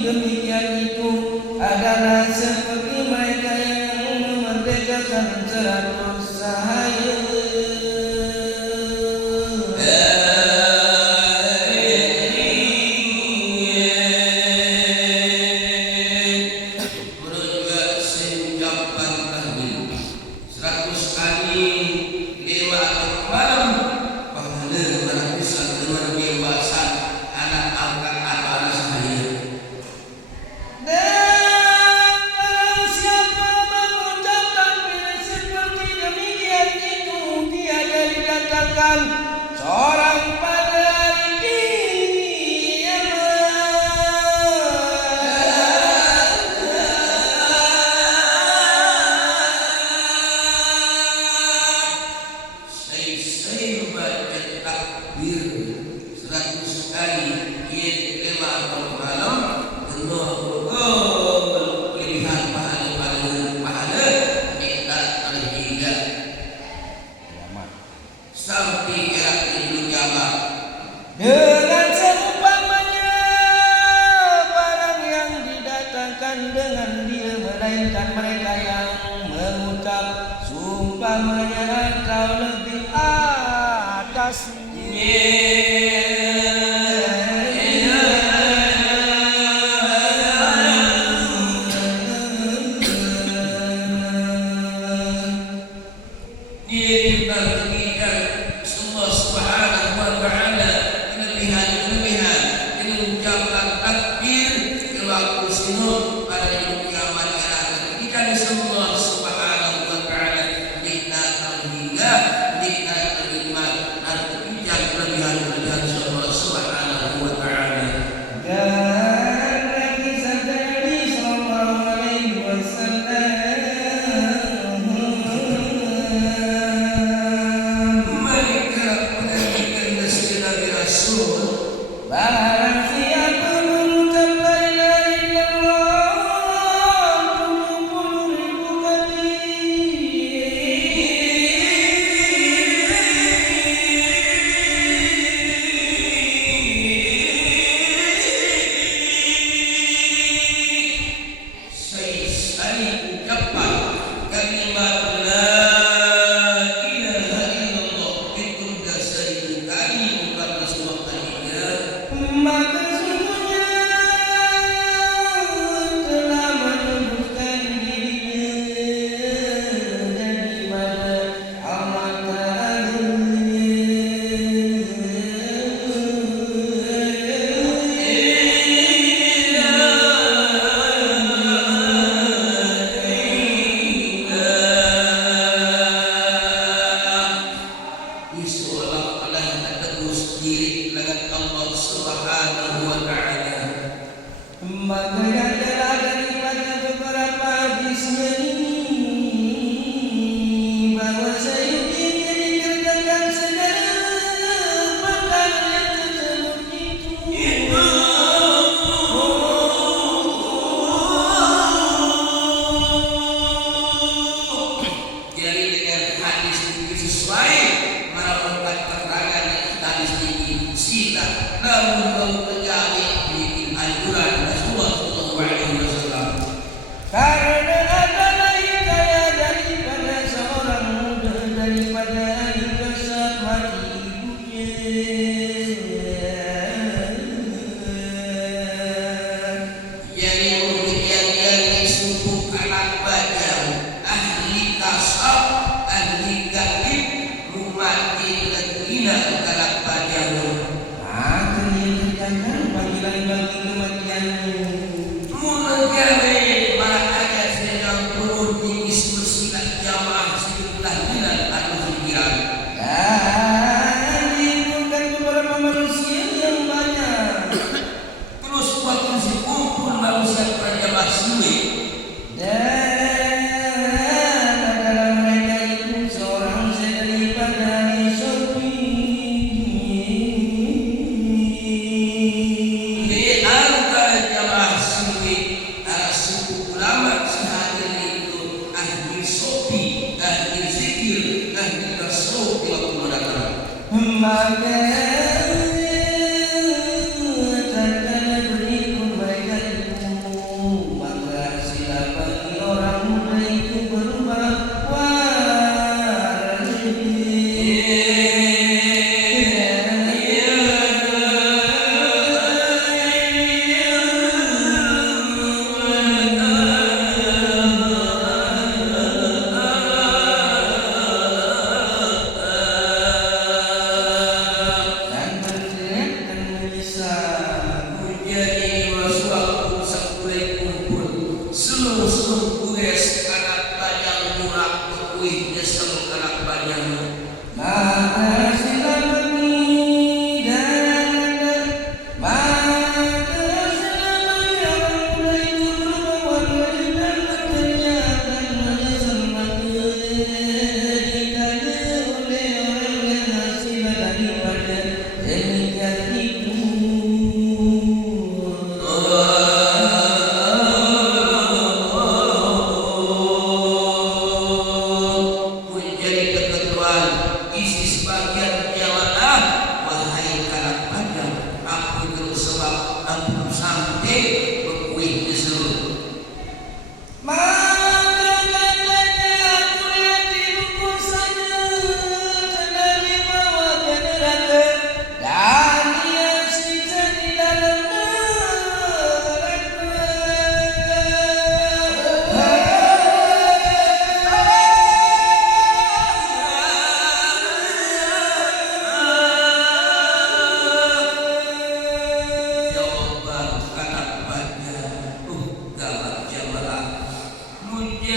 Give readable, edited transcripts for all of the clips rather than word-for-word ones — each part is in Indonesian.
demikian itu adalah seperti mereka yang memerdekakan 100 sahaya. Seorang pada hari saya baca takbir 100 kali lima malam penuh pilihan pahala kita terhingga sampai era kiamat. Dengan seumpamanya barang yang didatangkan dengan dia, melainkan mereka yang mengucap seumpamanya engkau lebih atasnya.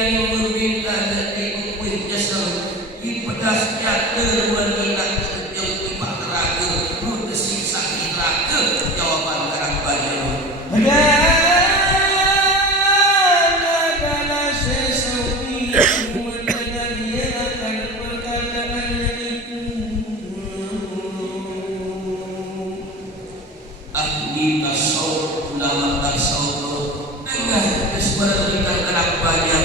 yang berbeda dari kuih jasam di pedasnya teruan minat yang tiba teraga berdesi sakit raga jawaban terang banyak adalah sesuatu menjadi dia akan perkataan itu ahli tasawuf ulama tasawuf dengan keseberanian anak banyak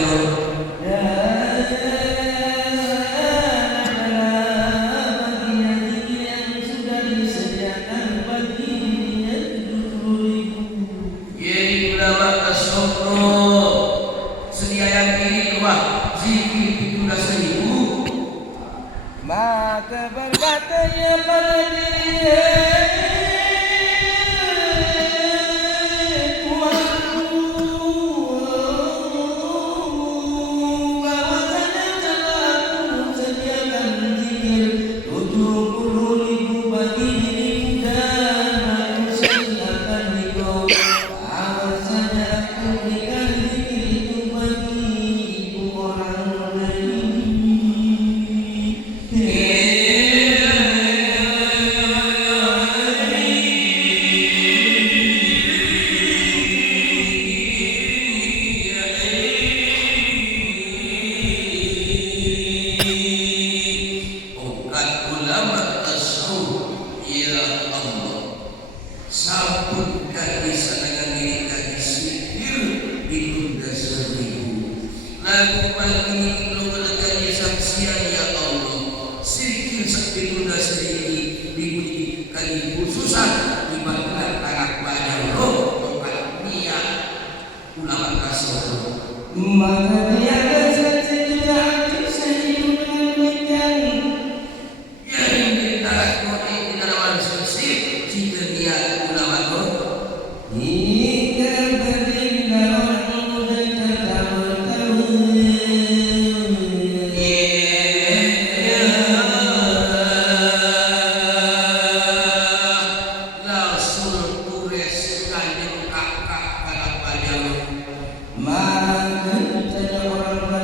maka berkatanya pada dirinya maka dia saja juga aktif sehingga dengan demikian yang kita kode dalam sosial jika dia ulama hingga berbina orang muda tertawa-tawa langsung tulis kanjeng kakak pada panjang maka kita orang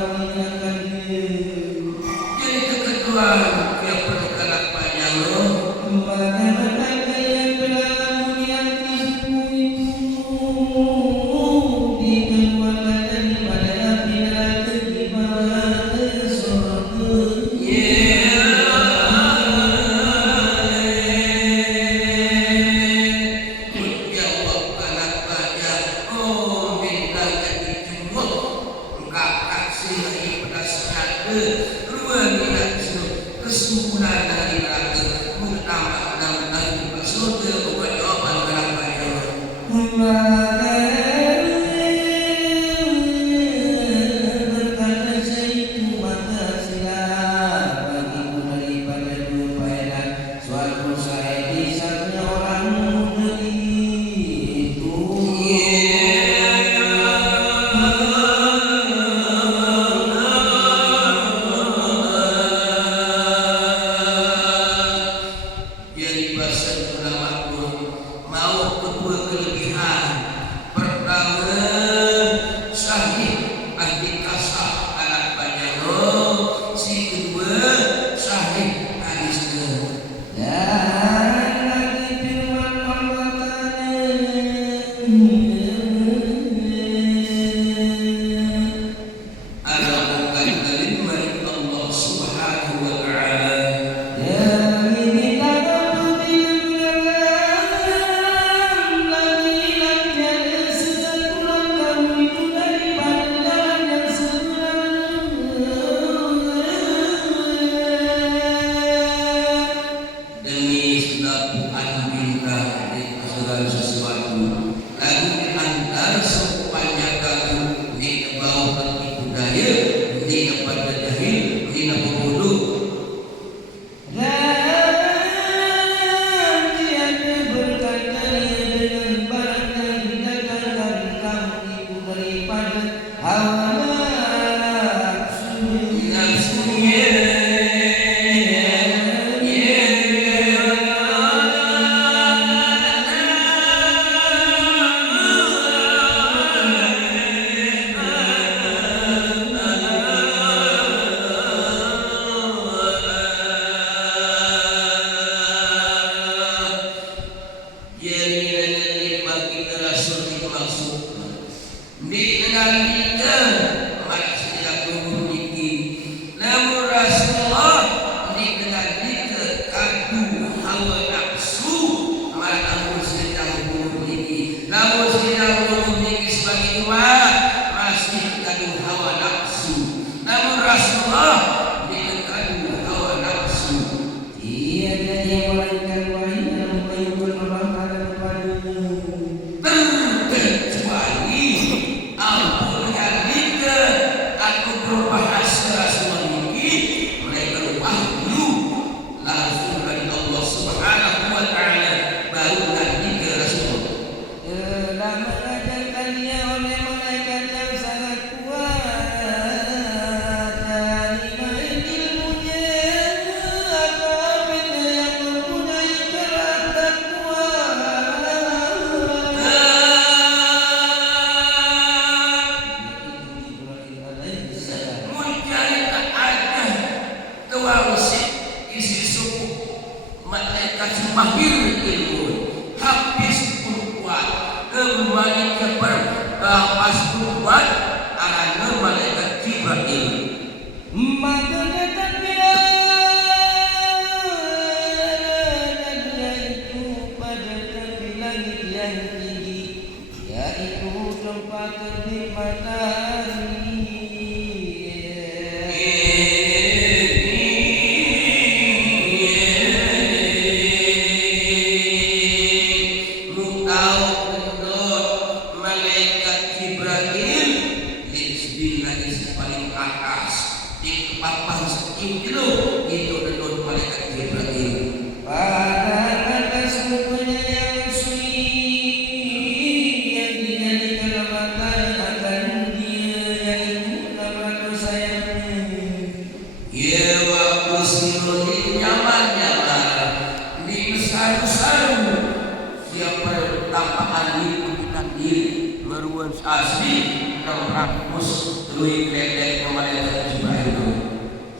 langsung di dengan kita manusia belum niki namun Rasulullah di dengan kita kadu hawa nafsu namun sedang belum niki namun sedang belum niki sebagai masih kadu hawa nafsu namun Rasulullah di kadu hawa nafsu Ia jadi melainkan wahyu yang mengajukan makanan kepadamu. Terkecuali ampun halika aku berbahasa Rasulullah ini mereka wahyu langsung dari Allah Subhanahu wa taala baru halika Rasulullah Telah mengajarkannya oleh malaikat yang sangat kuat dari ilmunya atau benda yang mempunyai kerak kuat. Ibrahim alaihi salam. mencari ada kewarisat isi suku malaikat mahir ilmu habis kuat kembali pas kuat arana malaikat Jibril Maka datangnya nabinya itu pada tepi langit yang tinggi, yaitu tempat terbit matahari. malaikat Jibril di paling atas di papan sekian kilo itu menurut malaikat Jibril Pada atas mukanya yang suci yang dijadikan makanan akan dia, yaitu nama dosa yang ya waktu sinodin nyaman-nyaman di besar-besar siapa tampakan diri meruan asli nang rakus lui kredek malaikat Jibril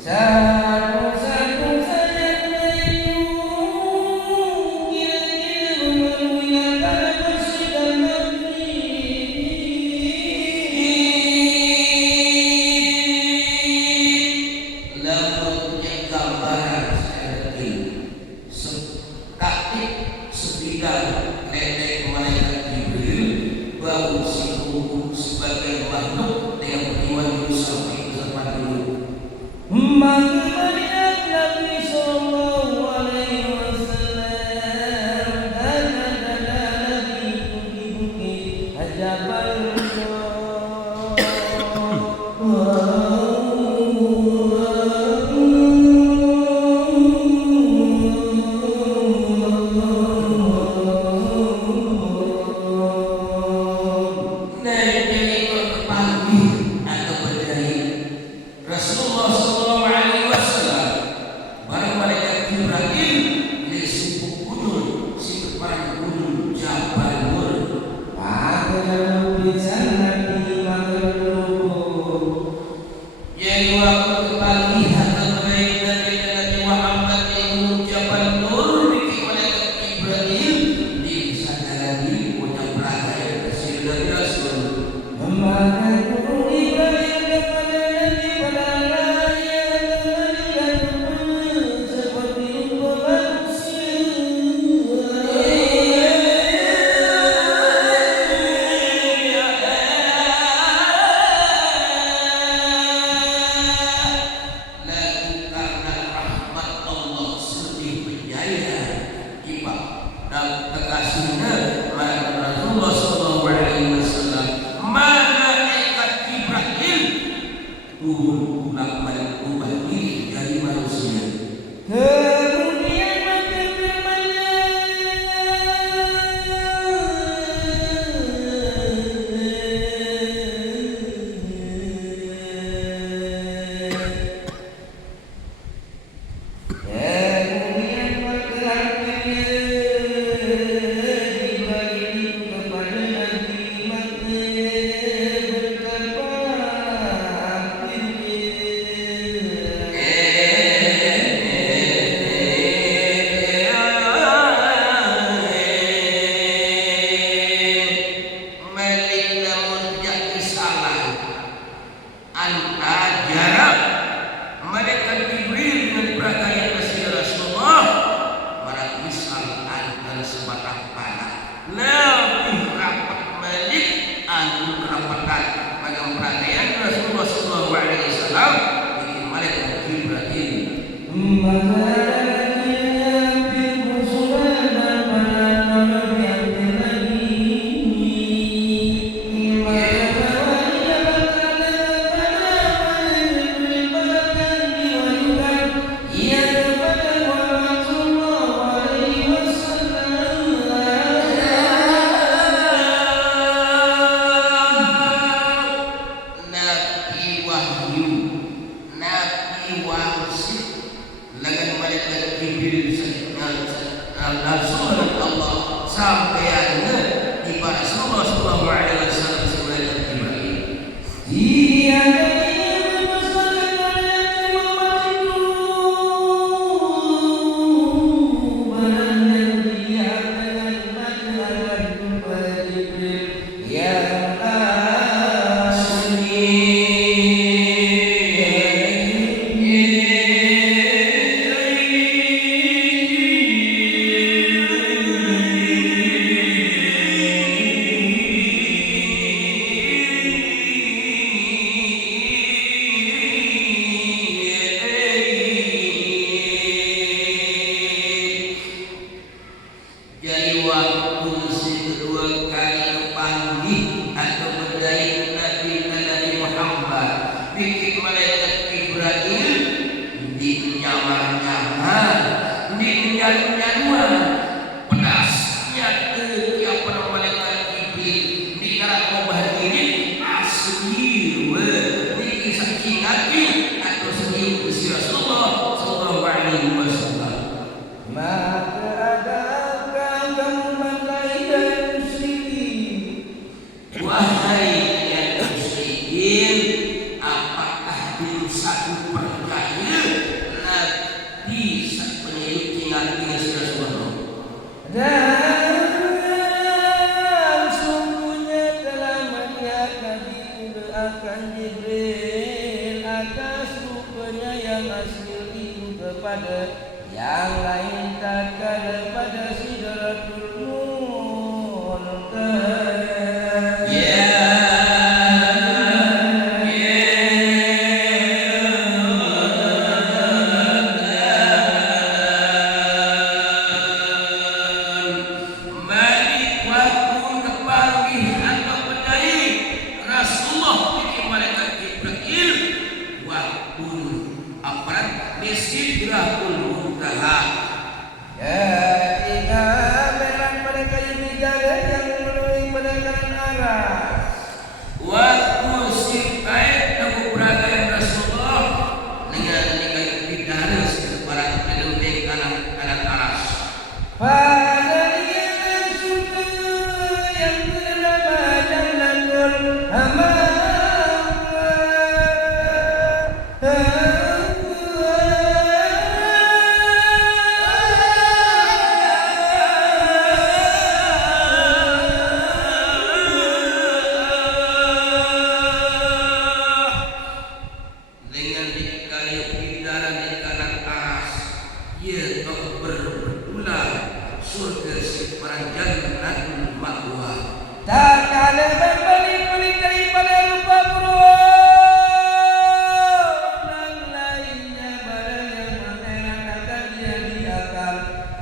satu-satu saja itu kira-kira memenuhi antara bersih dan lalu punya gambaran secara ilmu taktik sebidang kredek malaikat Jibril bahwa si hukum sebagai makhluk yang beriman sampai ke tempat dulu maka melihat Nabi sallallahu alaihi wasallam ada Nabi itu di bukit Jabal Rasulullah sallallahu alaihi wasallam bareng malaikat Jibril di suku gunung si perang gunung Jabal Nur Aku lalu bicara di makhluk. jadi waktu kepagihan terbaik dari Nabi Muhammad di gunung Jabal Nur di malaikat Jibril di sana lagi punya perang hasil dari Rasul Memakai gunung Ibrahim kepada Nabi pada raya kembalikan seperti untuk lalu karena rahmat Allah sedih berjaya ibak dan kekasihnya Rasulullah sallallahu alaihi wasallam malaikat Jibril magang perhatian Rasulullah sallallahu alaihi wasallam bikin malaikat Jibril. Sampaiannya di pada Rasulullah sallallahu alaihi wasallam malaikat Jibril. Bikin malaikat Jibril di nyamar-nyamar, di nyalu-nyaluan, pedasnya tiap malaikat Jibril di dalam obat ini asli di kisah cingakin atau seni Gusti Rasulullah sallallahu alaihi wasallam. Maka adakah kamu mengklaim dan musyrikin? Wahai yang musyrikin, satu percaya Nabi penyeluk ingat Rasulullah. Dan sungguhnya telah melihat Nabi mendoakan Jibril atas rupanya yang asli itu kepada yang lain tatkala pada Sidratul Muntaha. Sidratul Muntaha. Ketika merang pada kayu bidara yang melalui penekanan aras. Waktu sifat Abu Bakar Rasulullah dengan kayu bidara sebarang penting kanan aras. Pada dia suka yang bernama Jannatul Aman. Surga sebarang Jannatul Ma'wa. Tak kala berbalik-balik daripada rupa burung dan lainnya barang yang mengenakan dia di akal.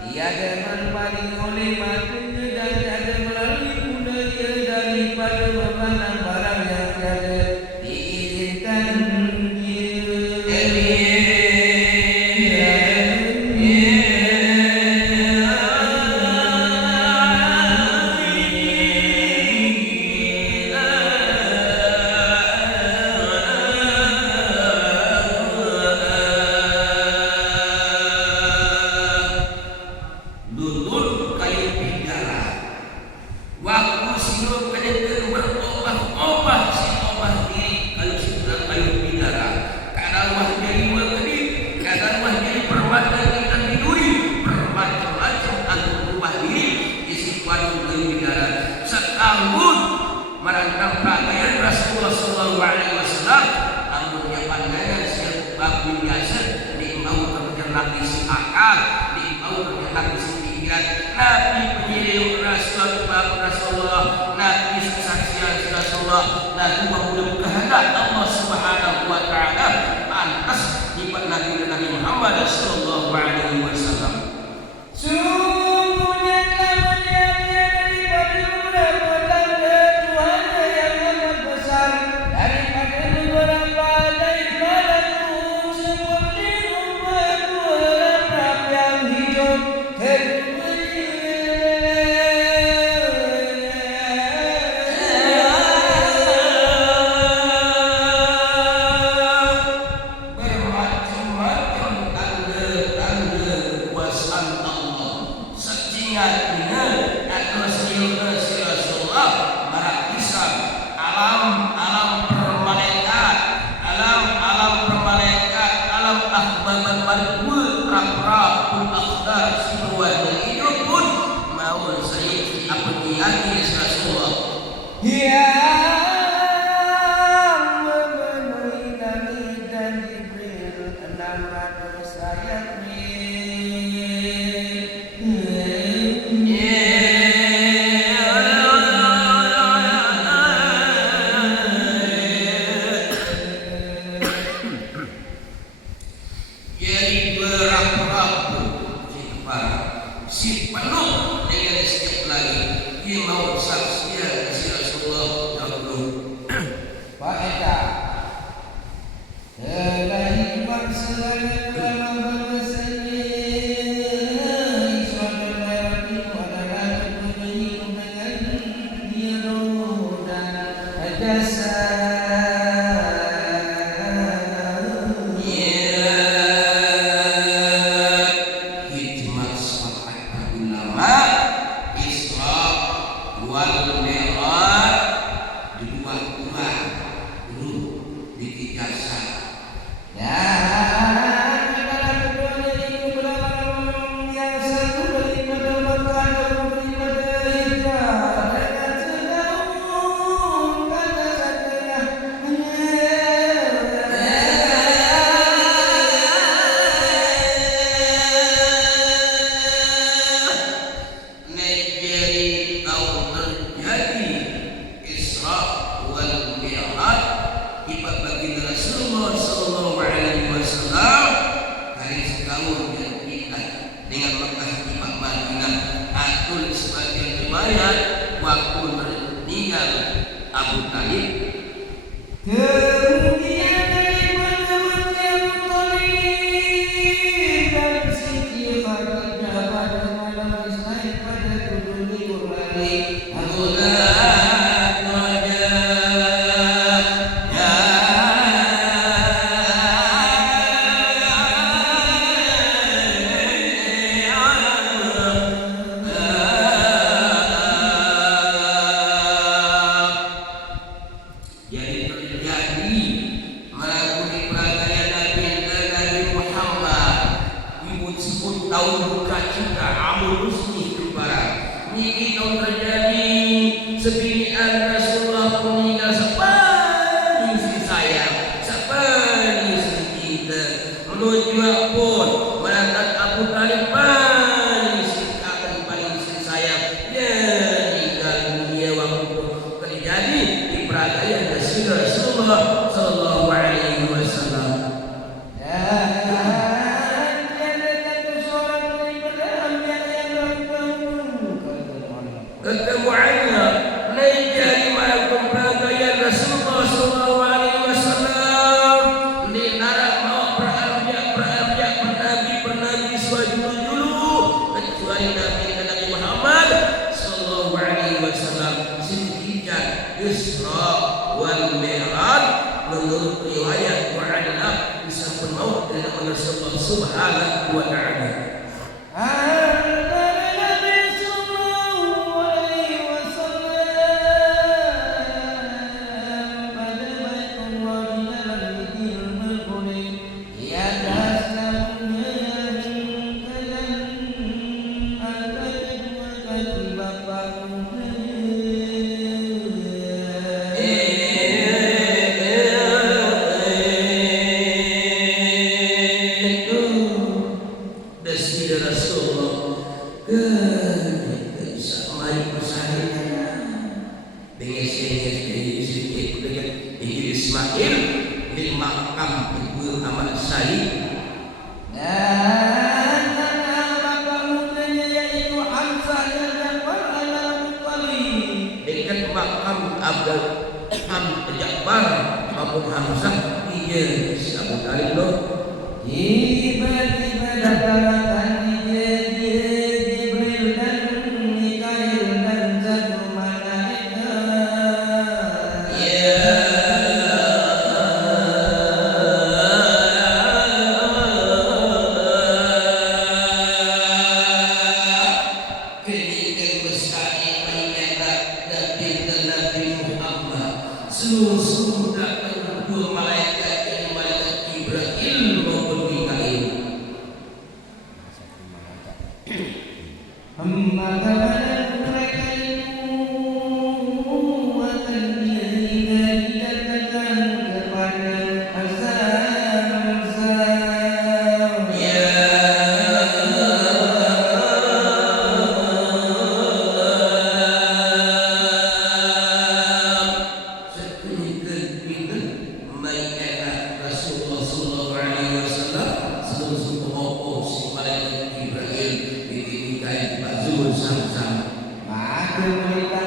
Tiada berbalik oleh matanya dan tiada melalui budaya daripada memandang barang yang tiada diizinkan dia. Merantau pakaian Rasulullah sallallahu alaihi wasallam, namun yang pandangan siapa biasa diimbau terjenak isi akal, diimbau terjenak isi pikiran. Nabi penyelidik Rasulullah, Nabi kesaksian Rasulullah, Nabi Muhammad kehendak Allah Subhanahu wa taala pantas lipat Nabi Muhammad sallallahu alaihi wasallam. Sungguhnya telah menyia-nyiakan daripada beberapa Tuhan yang amat besar, daripada beberapa daripada Tuhan seperti rumput berap yang hidup Bermacam-macam tanda-tanda kekuasaan Allah. Sejingatinya atau si Rasulullah merakisah alam permalaikat, alam permalaikat, alam ahbaban marbu, rap-rapul akhdar, si berwarna hidup pun mau saya apa diakini Rasulullah. yang memenuhi langit dan Jibril 600 sayapnya. Jadi berapa-apa si penuh dengan setiap lagi dia mau saksian si Rasulullah dahulu. Pak Eka, terlahir segala ulama berbesarnya, Islam dan Mi'raj itu adalah penuh dengan dialog dan dasar. Hikmat sepakat ulama Isra wal Mi'raj dua dulu dikijasa. Dan adalah keduanya itu berlawan yang satu daripada Makkah dan daripada Hijrah dengan setahun kata setengah. Negeri tahun terjadi Isra wal Mi'raj tiba bagi Rasulullah sallallahu alaihi wasallam hari setahun yang diikat dengan Mekah tiba Madinah. Atul sebagian riwayat waktu meninggal Abu Talib. Kemudian daripada Makkah Thalib dan Siti Khadijah pada malam Islam pada 7 minggu hari. Jadi terjadi melalui perayaan Nabi Muhammad disebut tahun buka cita Amul Husni Kubaran. Ini tahun terjadi sebinian Rasulullah meninggal sepaling si sayang, sepaling si kita menuju pun menangkan Abu Talib paling si kakak paling si sayang dia meninggal dunia waktu terjadi di perayaan Rasulullah sallallahu alaihi wasallam. Dan tiada satu seorang daripada anbiya yang dahulu Ketemuannya naik dari malam perayaan Rasulullah sallallahu alaihi wasallam di narak mau pernabi dulu kecuali Nabi Muhammad sallallahu alaihi wasallam sehingga Isra wal Mi'raj menurut riwayat mu'allaq disebut maut dari Rasulullah subhanahu wa ta'ala. antara Nabi sallallahu alaihi wasallam pada Baitullah di dalam Baitul Maqdis di atas naunnya kalian antara dua kaki bapakmu. The Ismail di makam Ibu Ahmad Said dan makam yaitu Hamzah dan Ja'far al-Abi Thalib dekat makam Abdul Ja'far maupun Hamzah iya Abu Talib loh. Tiba-tiba datang Jibril dan Mikail dan satu malaikat. Ketika besar yang menyekat dan pintar Nabi Muhammad seluruh datang dua malaikat yang malaikat Jibril maupun Mikail. Maka mereka itu akan dikatakan kepada Hamzah. Maka mereka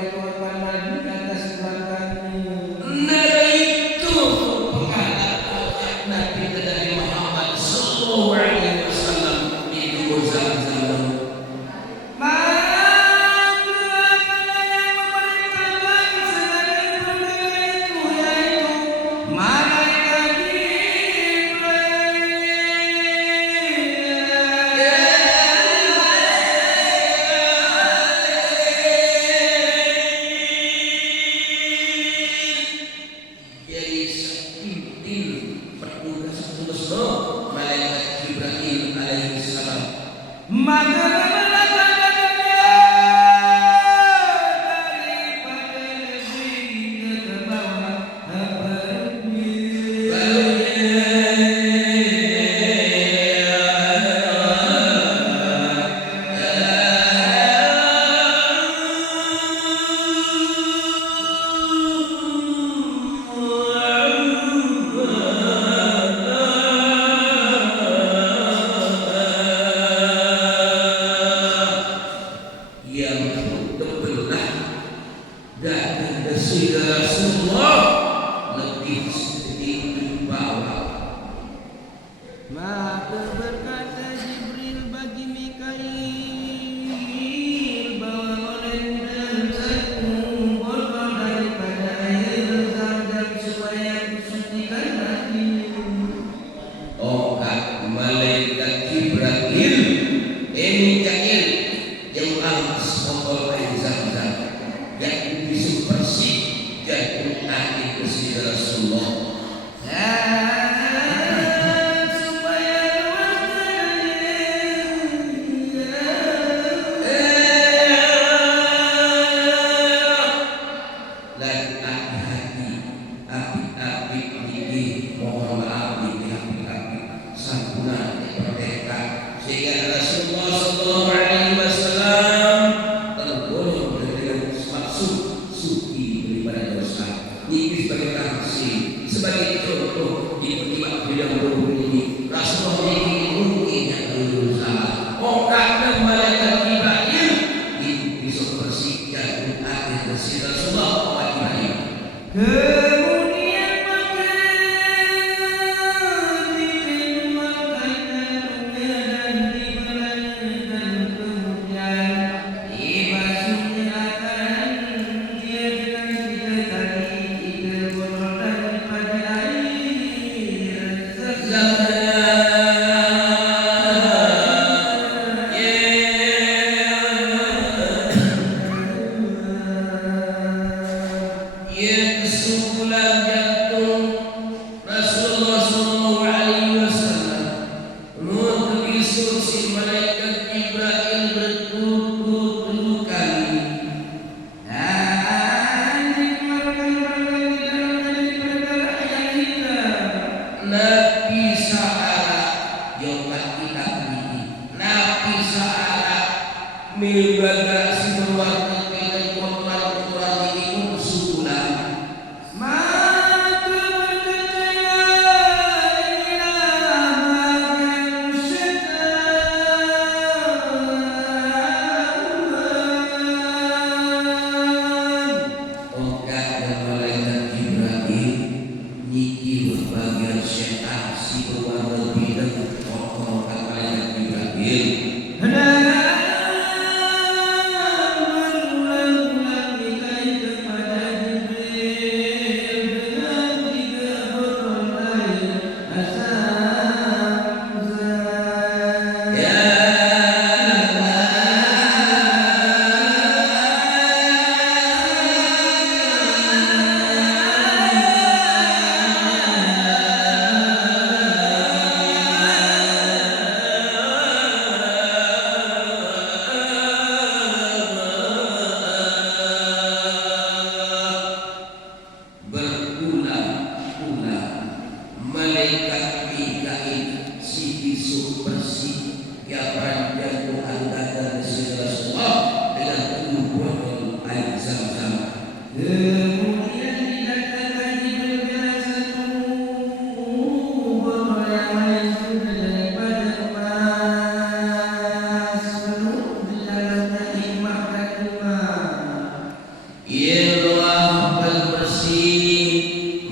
itu akan maju ke atas belakangnya. Nabi Muhammad sallallahu alaihi wasallam di kubur Zamzam. Jadi setintil petugas malaikat Jibril alaihi salam. Maka daripada negeri ke bawah yang terbelah dan segala semua lebih sedikit bawah. Maka berkata Jibril bagi Mikail bawa oleh dan satu botol daripada air Zamzam supaya kusucikan hatimu. Okat malaikat Jibril Mikail yang lantas membawa air Zamzam yang bisu bersih dan hati bersih Rasulullah. Dan hati-hati api-api ini mohon maaf ini api-api sampuna merdeka sehingga Rasulullah sallallahu alaihi wasallam tergolong dengan maksud suci daripada dosa. Ini sebagai taksi, sebagai contoh di pertimbangan bidang berhubung ini Rasulullah ini mungkin yang berusaha. Oh karena malaikat Jibril ini bisa bersihkan hati bersih Rasulullah. Kemudian maka dikeluarkan dan dibelanjakan kemudian dibasuhnya akan dia dengan 3 kali 3 botol daripada air Zamzam. Kesimpulan jantung Rasulullah sallallahu alaihi wasallam untuk instruksi malaikat Jibril bertutur-tutur kali dan Nabi Sahara Yokat kita ini Nabi Sahara milbaga si keluarga dengan kotoran-kotoran ini Kemudian didatangkan Jibril dengan satu botol yang manis daripada emas, penuh di dalamnya hikmah dan iman. Ialah bersih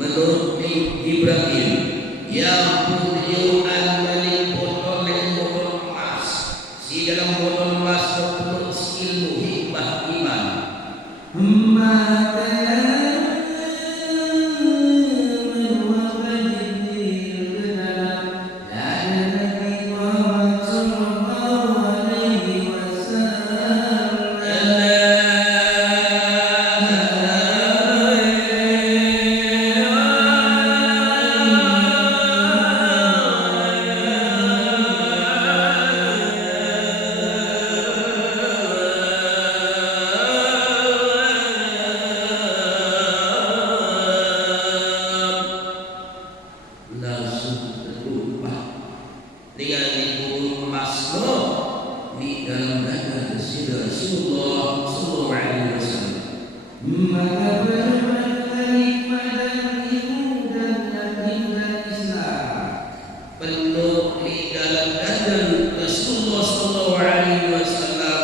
menurut Ibrahim yang punya malik botol dengan botol emas. Si dalam botol emas terpenuh ilmu hikmah iman. Maka menuangkan Jibril ke dalam dada Nabi Muhammad sallallahu alaihi langsung terlupa dengan dibungkus emas di dalam dada Rasulullah sallallahu alaihi wasallam. maka bermanfaat hikmah dan ilmu dan yakin dan Islam. Penuh di dalam dada Rasulullah sallallahu alaihi wasallam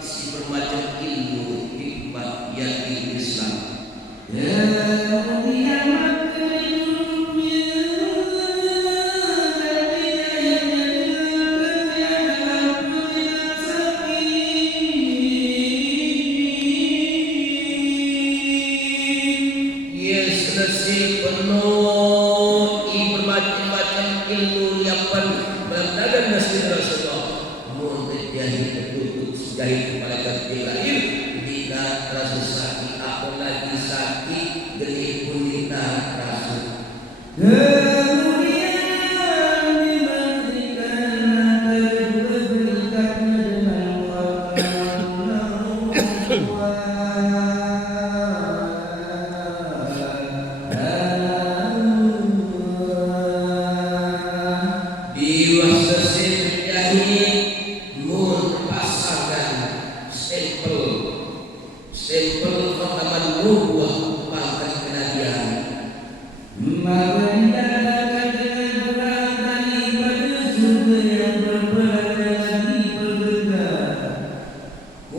isi bermacam ilmu hikmah yakin Islam. Kemudian maka hidupnya hatinya yang menyediakannya dengan kulit sapi. Ia selesai penuh bermacam-macam ilmu yang berdagang nasi Rasulullah. Mungkin jahit tertutup jahit malaikat Jibril dina rasa sakit apalagi sakit geni punina rasa. Kemudian dimandikan kedua berikatnya dengan Diwasasi jahit mun pasangan stempel pengalaman nubuah pangkat kenabian. maka didatangkan dengan perang daripada surga yang berbelas-belas bergegar.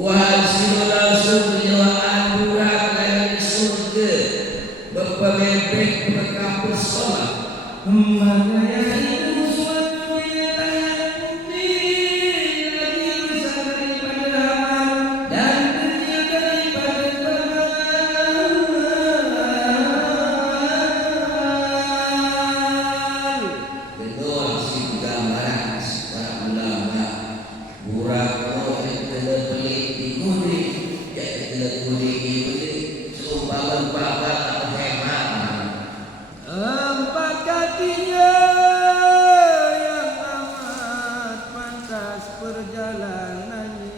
Hasil langsung penyewaan burak dari surga berpemimpin mereka bersolat. Maka yang itu suatu yang sangat putih lagi besar daripada amal dan kecil daripada bal. Betul si gambaran para ulama burak roh yang telah pelik di kuning yang telah kuning ini seumpama babat atau hemat. Empat kakinya yang amat pantas perjalanannya.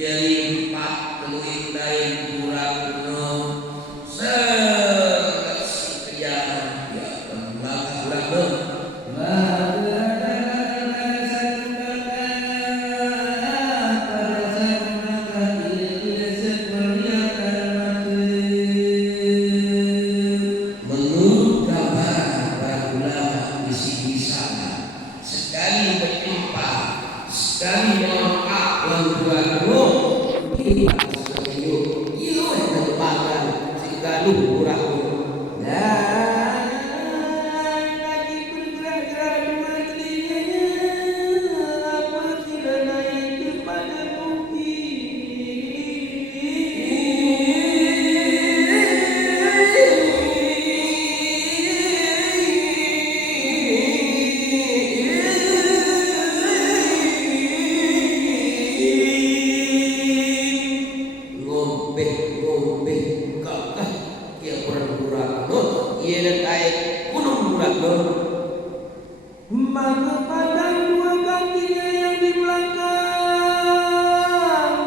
Jadi empat keluin lain burak kuno sekian ya belakang burak kuno. Menurut gambaran para ulama di sini sana, sekali berjumpa, sekali melengkap buat roh, ini senyum, ia yang terpakai sekali kurang. Dan lagi bergerak-gerak dua telinganya apabila naik kepada Ngombe kakak yang Maka pandang dua kakinya yang di belakang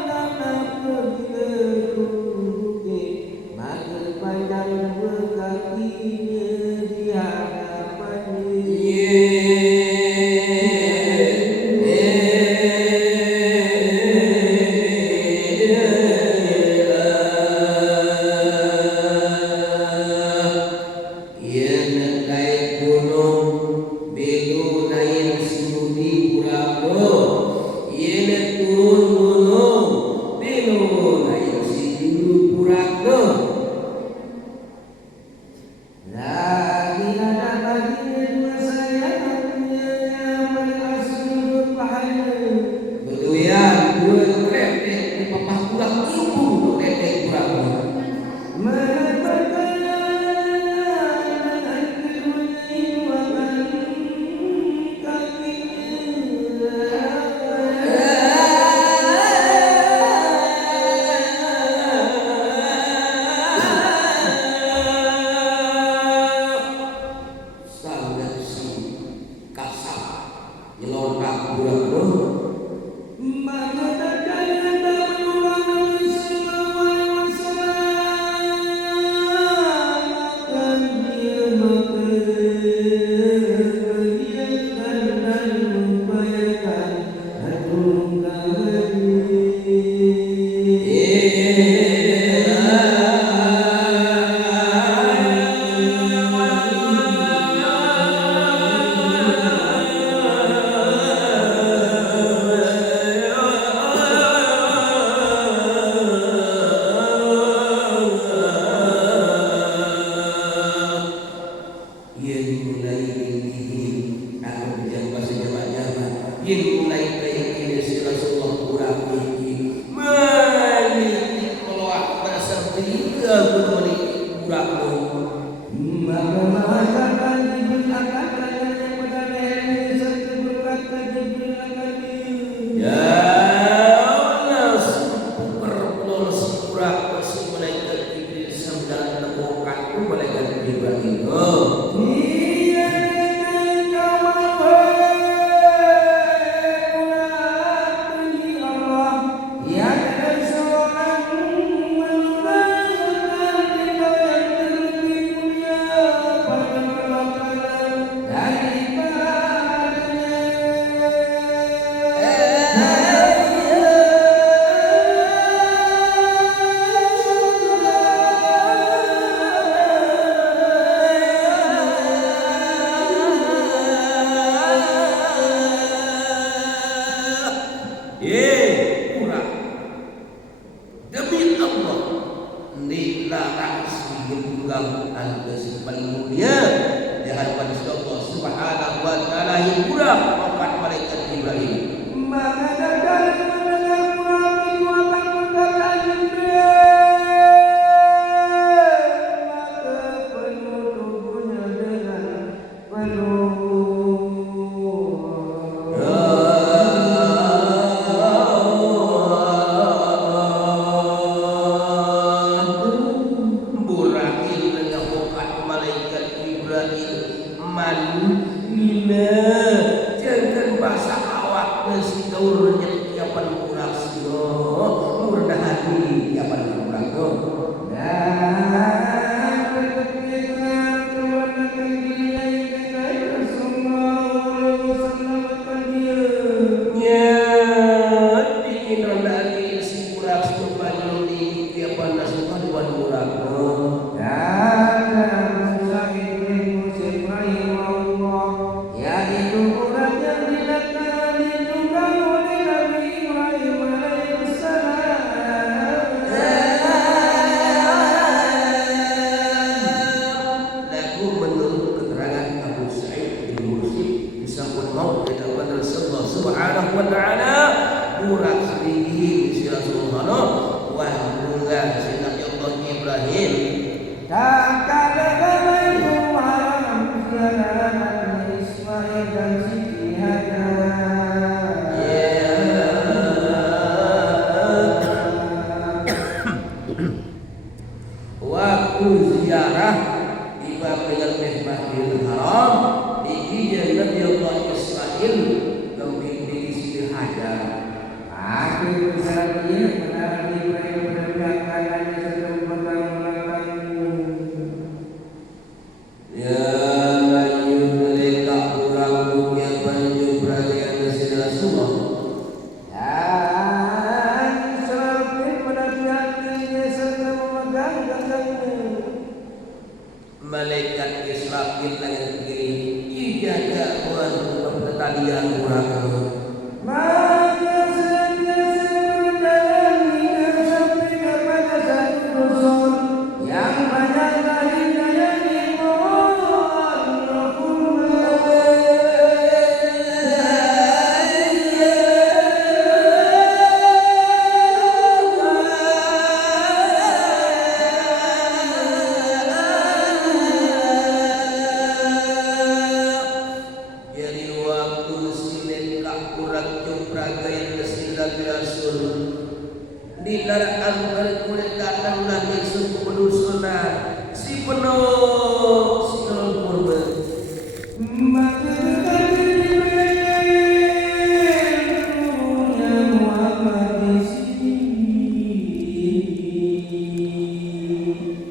karena pergi ke bukit. Maka pandang dua kakinya di hadapannya. ziarah di Masjidil Haram iki jeneng Nabi Allah Akhir besar dia menarik mereka bergerak kanannya serta memegang belakangmu. Ya banyu mereka kurang yang banyu perayaan Rasulullah. Dan selalu menasihatnya serta memegang genggammu. Malaikat Israfil langit kiri dijaga buat pertalian kurang. Maka senantiasa berjalannya sampai kepada satu dusun yang banyak lahirnya dari pohon kurma. Jadi waktu silen kakurat jumpraga yang bersilat Rasul dilarang berkulit datang lagi suku pedusunan si penuh si kurma. Maka Jibril Muhammad di sini.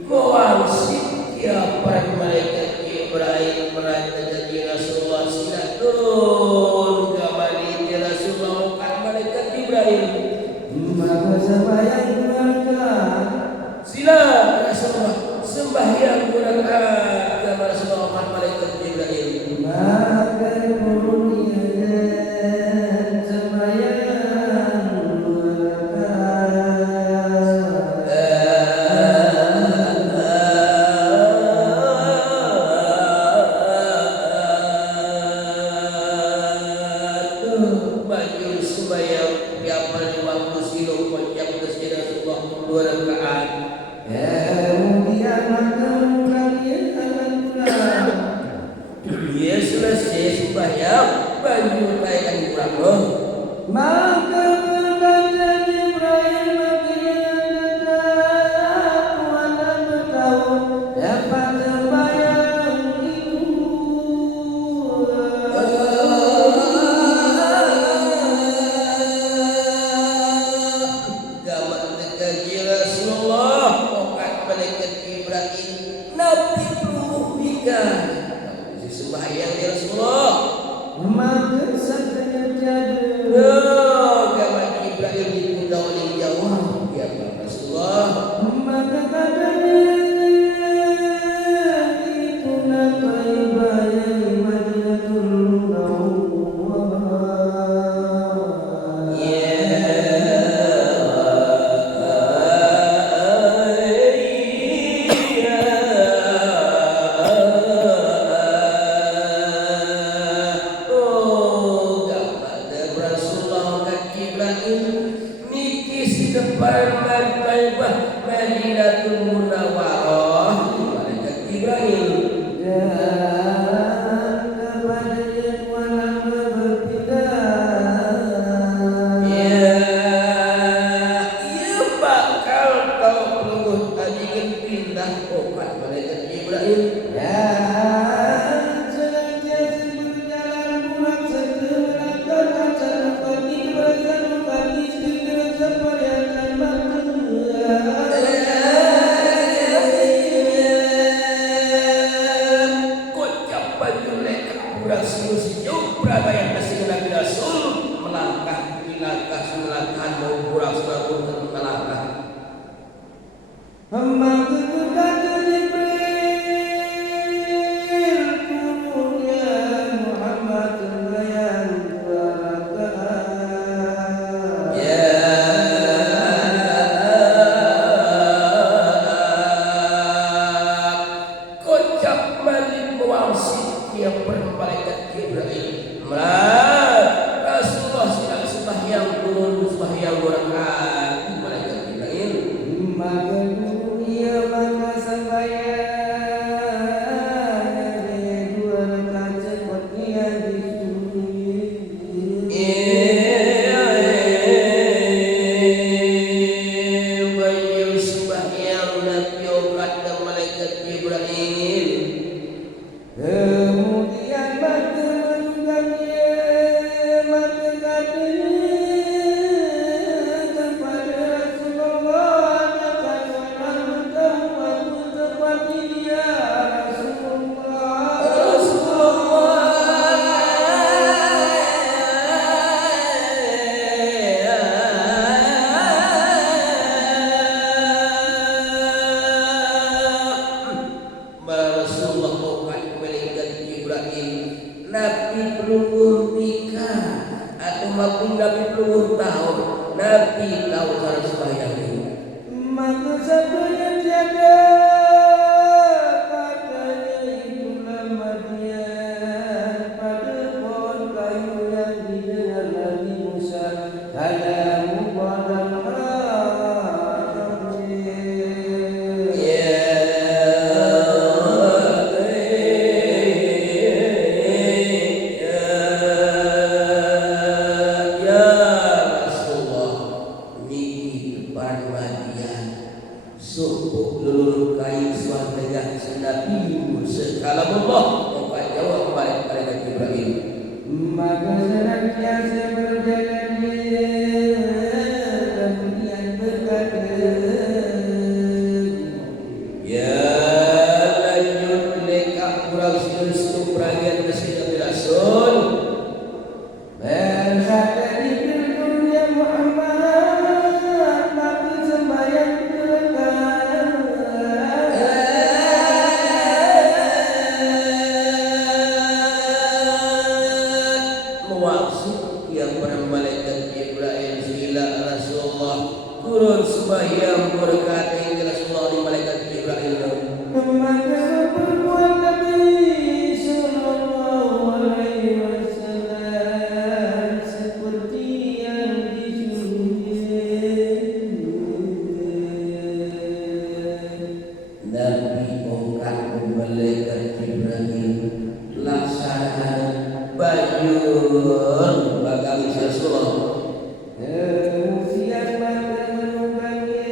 Mewangsit siapa malaikat Ibrahim merata jadi Rasulullah sila turun ke balik Rasulullah bukan malaikat Ibrahim. Maka sembahyang berangkat. Sila Rasulullah sembahyang berangkat kepada Rasulullah bukan malaikat Ibrahim. Maka kurnia dan sembahyang berangkat. Baju sembahyang yang paling waktu silo kocak bersih Rasulullah 2 rakaat. Kemudian maka kalian akan pulang. Dia selesai sembahyang baju kain kurang. Maka berkata Jibril akhirnya datang Tuhan bertahu dapat sembahyang itu. Gamat terkaji Rasulullah okat malaikat Ibrahim Nabi Muhammad sembahyang ya Rasulullah. Maka saatnya jadi Gamat Ibrahim dipulau oleh jawab ya Rasulullah. maka katanya itu nakai bayai Madinatul Munawwarah. Madinatul Munawwarah malaikat Ibrahim. Dan kepadanya walau berpindah. Ya, ia bakal kau pelungguh ajikan pindah obat malaikat Ibrahim. Dan senantiasa berjalan pulang serta melangkahkan satu kaki bersatu kaki segera sampai akan Makkah. Kocak baju leka kurang siu-siu perayaan kasih Nabi Rasul melangkah mau kurang melangkah. Maka berkata Jibril turun ya Muhammad sembahyang 2 rakaat. Ya kocak malik mewangsit yang bermalaikat Ibrahim. Rasulullah sedang sembahyang turun sembahyang 2 rakaat. Nabi pelungur nikah atau maupun Nabi pelungur tahun, Nabi tahu cara sembahyang ini. Maka sabdanya tiada katanya itulah Madian pada pohon kayu yang didengar Nabi Musa kalamu padam suku lulur kain suaranya Nabi Musa kalau Allah maka jawab kepada Ibrahim. maka senantiasa berjalan dia kemudian berkata ya lanjut leka kurang seluruh peragian Mesir Nabi Rasul berkata Jibril ya Muhammad maka sembahyang yang pada malaikat Ibrahim sila Rasulullah turun sembahyang berkata ke Rasulullah di malaikat Ibrahim maka perbuatan Nabi sallallahu alaihi wasallam seperti yang disuruhnya Nabi ongkar malaikat Ibrahim laksana banjur bagang Rasulullah kemudian maka menunggangi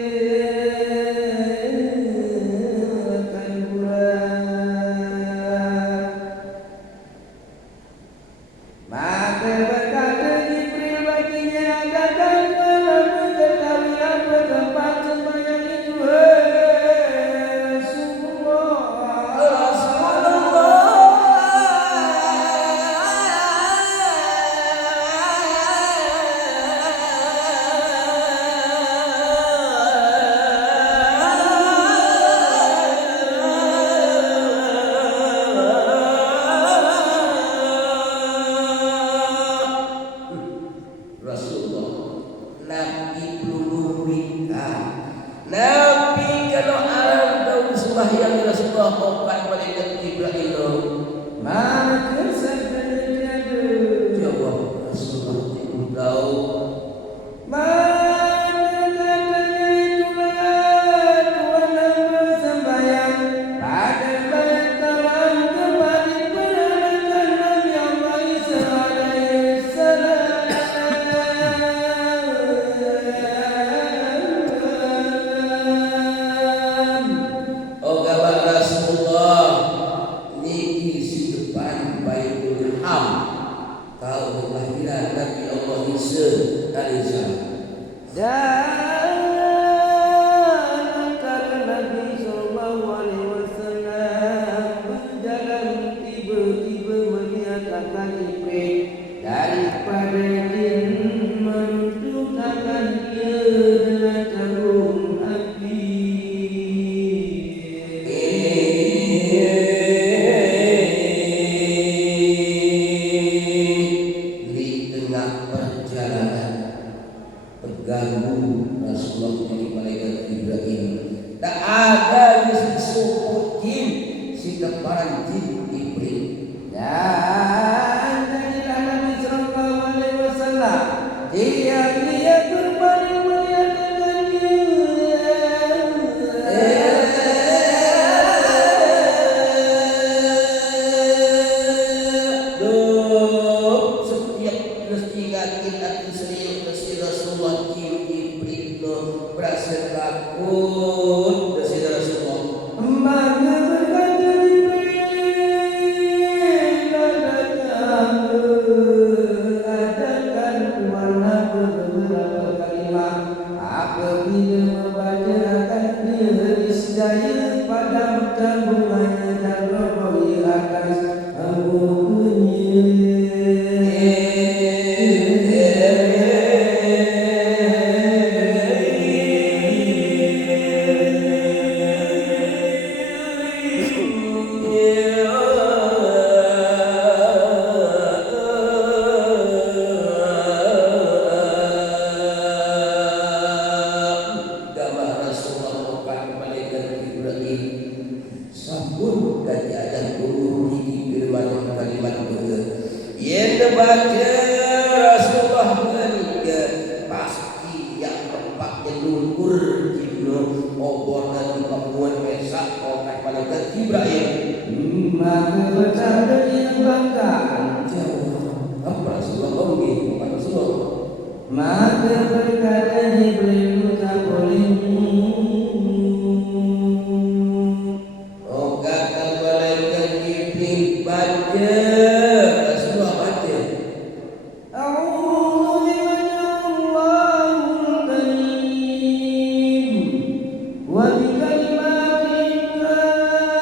akan pulang maka berkata Jibril baginya adakah kamu mengetahui apa tempat sembahyang itu Nabi peluru nikah. Nabi kalau alam tahu sembahyang Rasulullah opat malaikat Ibrahim. maka sabdanya Jawab Rasulullah tidak tahu. mana katanya itulah Tuhan yang bersembahyang pada bait Allah tempat diperanakan Nabi Allah Isa alaihi salam. Oh gambar Rasulullah niki si depan Baitul Ham tahu kelahiran Nabi Allah Isa alaihissalam. Dan antara Nabi sallallahu alaihi wasallam berjalan tiba-tiba melihat akan Jibril daripada jin menunjukkan dia dengan jarum api. Di tengah perjalanan terganggu Rasulullah dari malaikat Ibrahim. Tak ada sesuatu jin si keparan jin Ibrahim. Dan baca Rasulullah menikah pasti yang tempatnya luhur jino obor dan kemuan mesak okat malaikat Jibril. Maka bercanda yang bangga Jawab apa Rasulullah omgi apa Rasulullah. maka berkata Jibril olehmu Oh kata malaikat Jibril baca Rasulullah baca. A'udzu biwajhillahil karim wa bi kalimatin tammati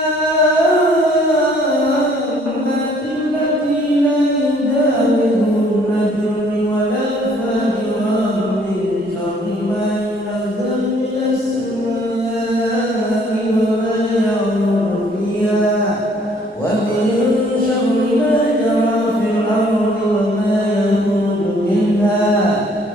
allati la yujawizuhunna birri wa la fajran min syarri ma yunazzal minas samaa'i wa ma ya'ruju fiha wa min syarri ma jara fil ardi wa ma yakhruju minha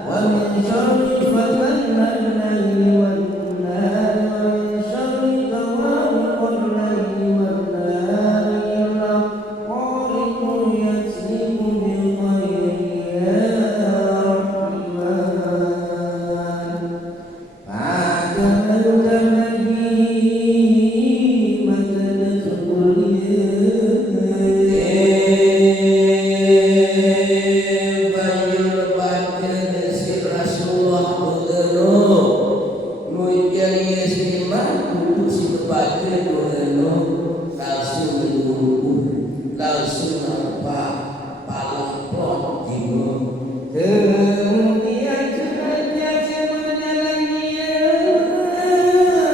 wa min syarri fitnatil laili wan nahari wa min syarri ghawariqil laili wan nahari illa qariqun yasriqu bi khairin ya Rahman. Maka barukan Nabi maka Banyak baca nasi Rasulullah begeno mujari seniman kudu si baca begeno langsung nampak palang plot jino. kemudian senantiasa berjalan dia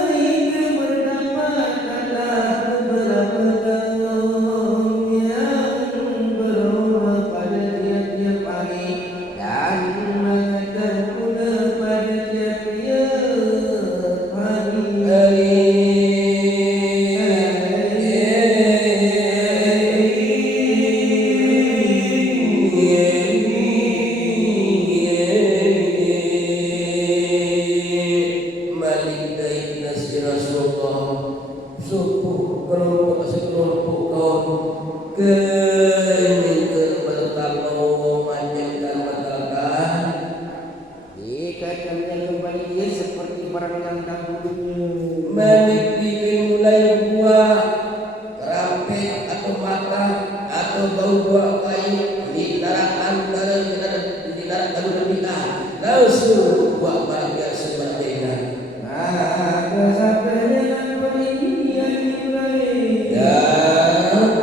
hingga berdapatlah beberapa kaum yang berumah pada tiap-tiap hari dan mengatakan pula pada tiap-tiap hari. Malik dari nasi Rasulullah suku kelompok sekelompok kaum kening bertalo macam matalkan Dikatakannya kembali dia seperti barang yang dahulu. Malik bikin mulai buah rampik atau mata atau bau buah kayu di darat antara di darat kayu dan bintang langsung buah bahagia sebagainya. Maka sampai dengan peninggian Ibrahim. Ya,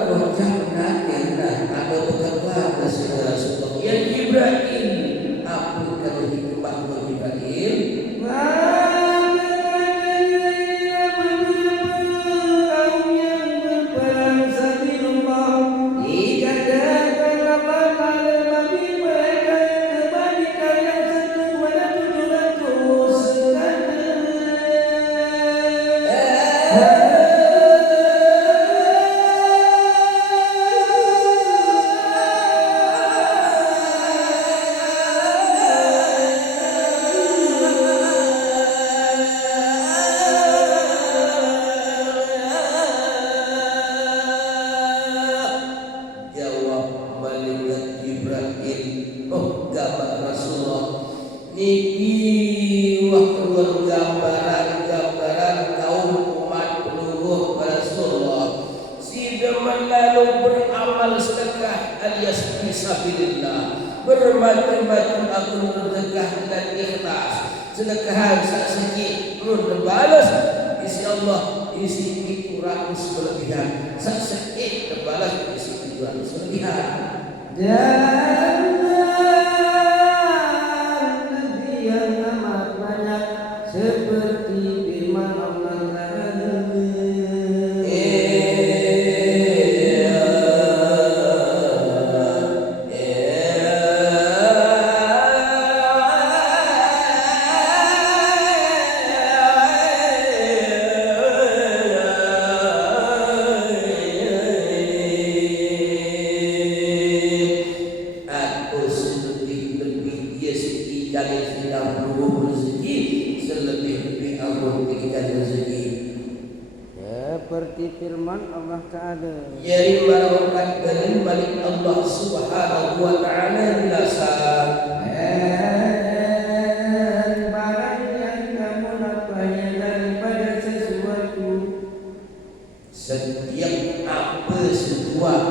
kocak nakena atau bekerja nasi Rasulullah yang Ibrahim apa kalau hikmah Ibrahim. Jawab malaikat Jibril, oh gambar Rasulullah niki waktu gambaran kaum umat penduduk Rasulullah si demen lalu beramal sedekah alias fisabilillah bermacam-macam akun sedekah dan ikhlas sedekahan sakit nun balas isi Allah isi 700 berlebihan sakit terbalas isi 700 berlebihan. Dan Nabi yang amat banyak seperti firman Allah Ta'ala. seperti firman Allah Ta'ala. Jadi merupakan dari balik Allah Subhanahu wa Ta'ala bilasan. Barang yang kamu lapanya daripada sesuatu, Setiap apa sebuah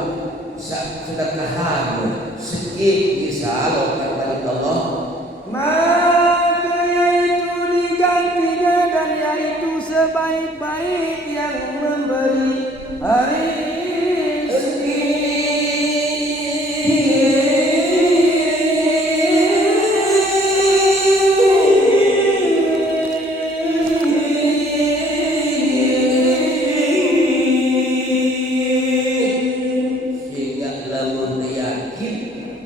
sedekahan sikit disalurkan balik Allah, maka yaitu digantinya dan yaitu sebaik-baik yang memberi rezeki. sehingga lamun yakin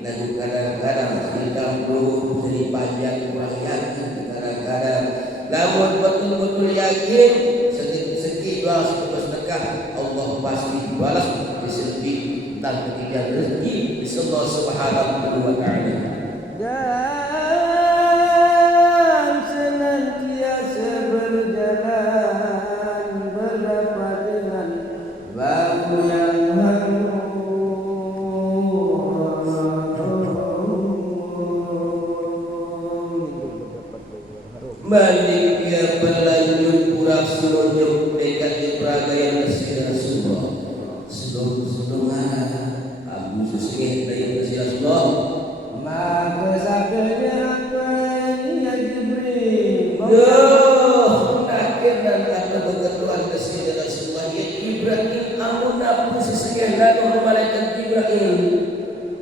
dan kadang-kadang kita belum jadi panjang kurang yakin, kadang-kadang lamun betul-betul yakin sedikit balas sedekah Allah pasti balas sedikit dan ketika rezeki di Allah Subhanahu wa Ta'ala. Dan senantiasa berjalan berdapat dengan bangku yang Malik dia berlanjut kurang selonjok dekat di peraga yang bersih Rasulullah. Selong-selongan Abu Susih dari bersih Rasulullah. maka sabdanya apa ya Jibril? Nakir dan kata berketuan bersih Rasulullah. Ya Ibrahim, amun apa sesungguhnya lalu malaikat Ibrahim.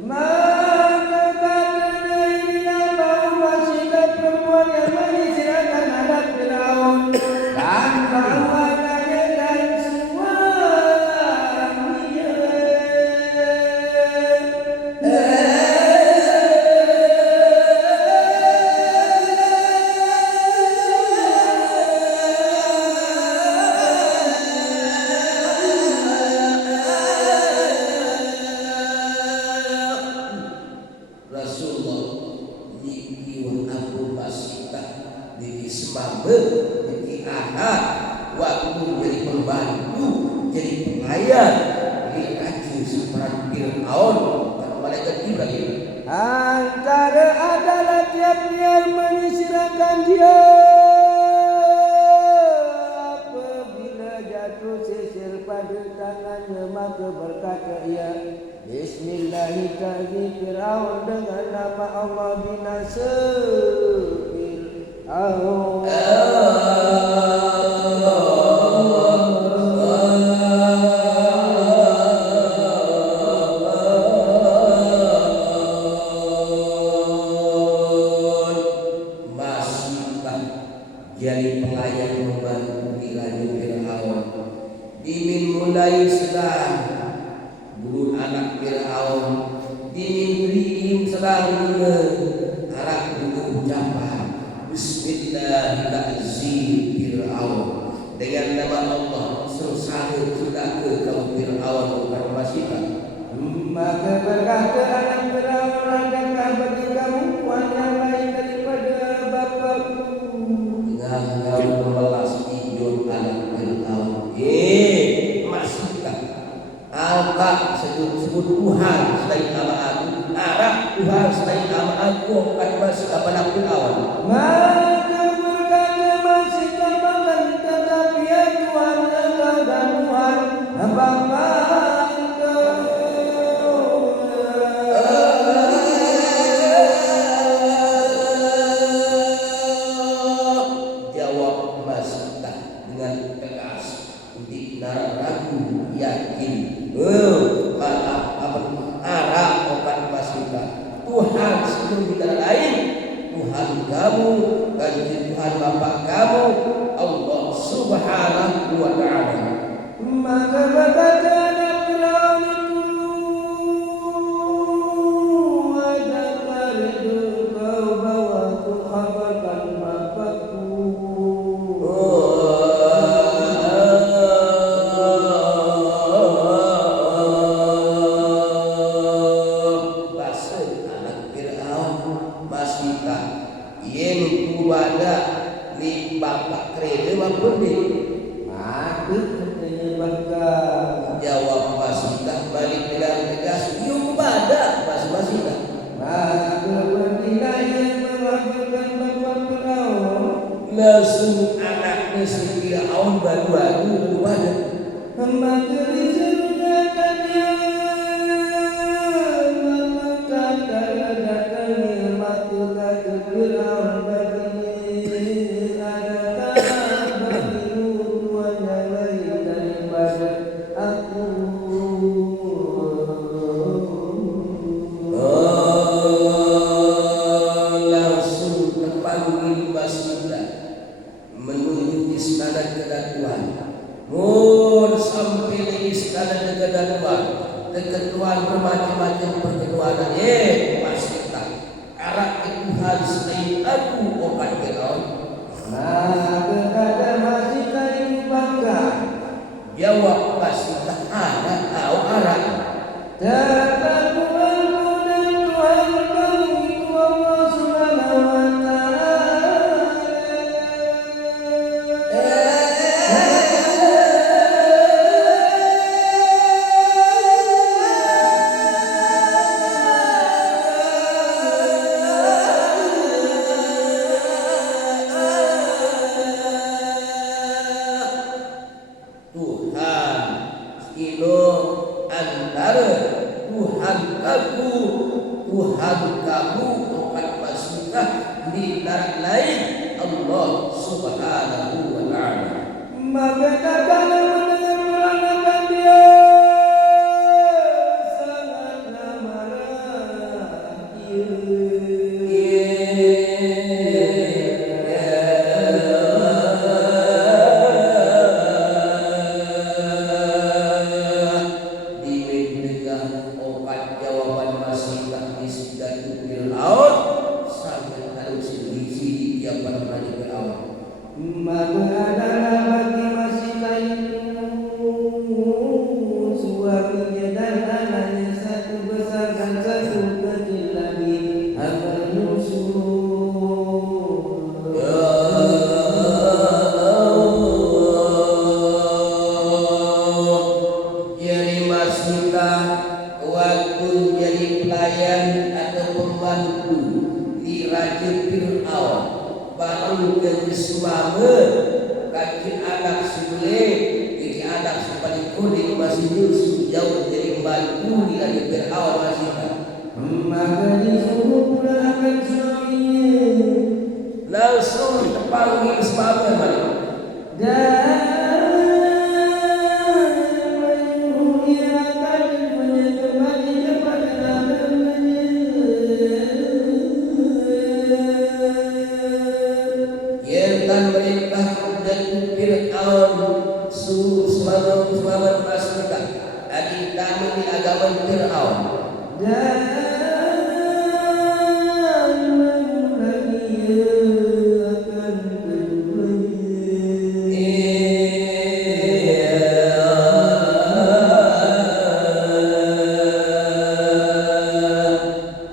Maka katanya ini apa masih ada perempuan yang menyisirkan anak Firaun dan bawakannya dan suaminya. Rasulullah niki wa aku pasita niki semambe niki ahad waktu jadi pembantu jadi pelayan di raju seperti Fir'aun dan malaikat Ibrahim. Antara adalah tiap yang menyisirkan dia apabila jatuh sisir pada tangannya maka berkata ia Bismillahirrahmanirrahim Fir'aun dengan nama Allah binasa Fir'aun. Masihkah jadi pelayan membantu di Raja Fir'aun. Dimin mulai sedang burun anak Fir'aun, dimin beriim sedang guna anak guna ucapan Bismillahirrahmanirrahim Fir'aun dengan nama Allah sengsara sudah ke kaum Fir'aun bukan masyarakat. Maka berkata anak Firaun, adakah bagi kamu yang lain daripada bapakku? Dengan kamu membalas hidung anak Fir'aun. Masihkah angkat sebut Tuhan selain nama aku, arah Tuhan selain nama aku akan masuk ke anak Fir'aun. Maka berkata masih tambahkan tetapi ya Tuhan engkau dan Tuhan Bapa engkau. Jawab masihkah dengan tegas tidak ragu yakin. Arah akan masihkah Tuhan sebelum kita lain Tuhan kamu dan Tuhan Bapa kamu Allah Subhanahu wa Ta'ala. Maka berkata anak Firaun itu, adakah ridho kau bawa ku khabarkan bapakku? Bahasa anak Fir'aun masihkah yang kuada ni bapak kereta apa ni? Maka katanya Mekah. Jawab Masihah balik dengan tegas, yuk pada Masihah. Maka berdirilah yang mengabulkan fatwa Firaun. Langsung anaknya si Firaun badu-badu pada. Maka diserukan dia, maka datangnya maka ke Firaun bagi adakah bagimu Tuhan yang lain daripada aku. Langsung terpanggil Masihah menuju istana kedatuan. Sampai di istana kedatuan, keketuaan bermacam-macam perketuanan. Masihah, arah Tuhan selain aku, obat Firaun. Maka kata Masihah itu bangga. Jawab Masihah, ada tahu arah. Dapat Tuhanku dan Tuhan kamu itu Allah Subhanahu wa Ta'ala. Tuhan ilo antara Tuhan aku, Tuhan kamu, okat Masihah di darat lain Allah Subhanahu wa Ta'ala. Maka katalah mendengar melanangkan dia sangatlah marah. Okat jawaban Masihah di sidatu Firaun sampai harus sendiri dia pada Firaun. Maka adalah bagi Masihah itu suaminya dan anaknya, satu besar dan satu kecil lagi, hamba Yusuf. Jadi Masihah waktu jadi pelayan atau pembantu di Raja Firaun, baru jadi suami kaki anak sebelah, jadi anak sepaling kuning masih Yusuf jauh jadi pembantu di Raja Firaun Masihah. Maka disuruh pulangkan suaminya Langsung terpanggil suami balik. dan menyuruh dia akan kembali kepada namanya. Yang merintah dan Firaun suruh selamat Masihah adik kami di agama Firaun. Dan mengulangi ia akan kembali.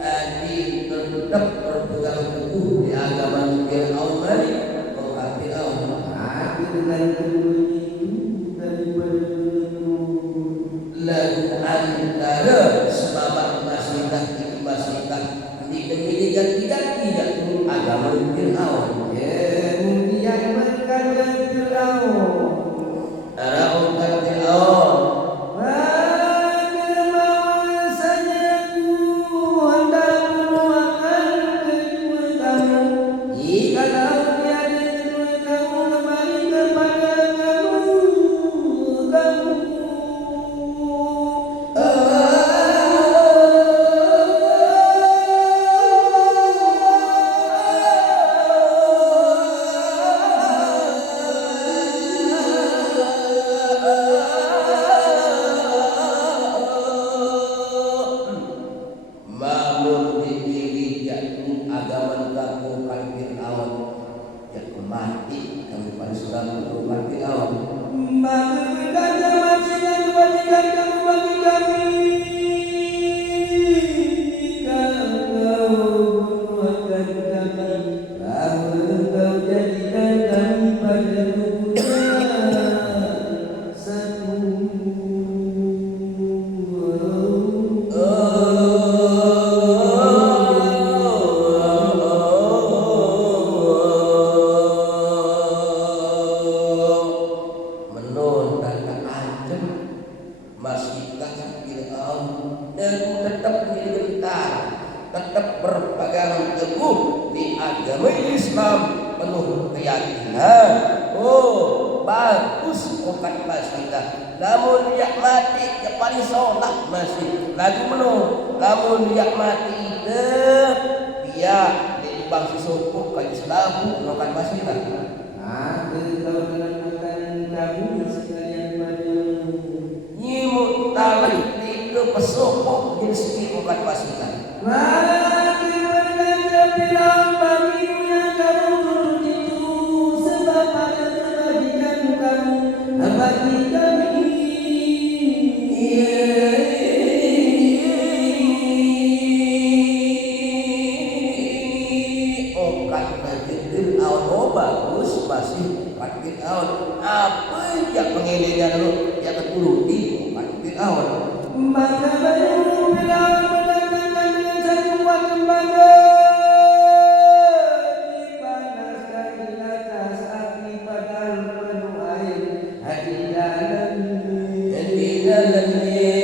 Adik tetap berpegang teguh di agama Firaun balik. Orang Firaun Mati dengan keduanya itu daripada dulu. lalu antara selamat Masihah ini Masihah di negeri yang tidak agama Firaun. Kemudian berkata Firaun, Arah orang Firaun bagaimana saja aku hendak meluahkan kedua kamu, jikalau tiada kedua kamu kembali kepada kamu. Mamun dipilih yakni agama kamu kan Firaun, yakni mati kami pada surga kan Firaun. Maka berkata Masihah, kewajiban kamu bagi kami, kalau kau bunuhkan kami, lalu kau jadikan kami pada tubuhnya satu berpegang teguh di agama Islam penuh keyakinan. Oh, bagus ukat masjid. Namun yak mati yak paling solat masih lagu menung. Namun yak mati dek dia di bang sisopuk kaji selabu ukat masjid. Ada kau dalam makan kamu sekalian pada Nyimut talak di ke pesopuk jadi segi ukat masjid. mati berkata bilang bagimu yang kamu turut itu sebab pada kebajikan kamu bagi kami. Okat masjid awal bagus masih okat awal. Apa yang pengelingan lu yang keturuti okat awal. Maka baru bilang mendatangkan dengan satu tembaga dipanaskan di atas api padahal penuh air hati dalamnya. Di dalamnya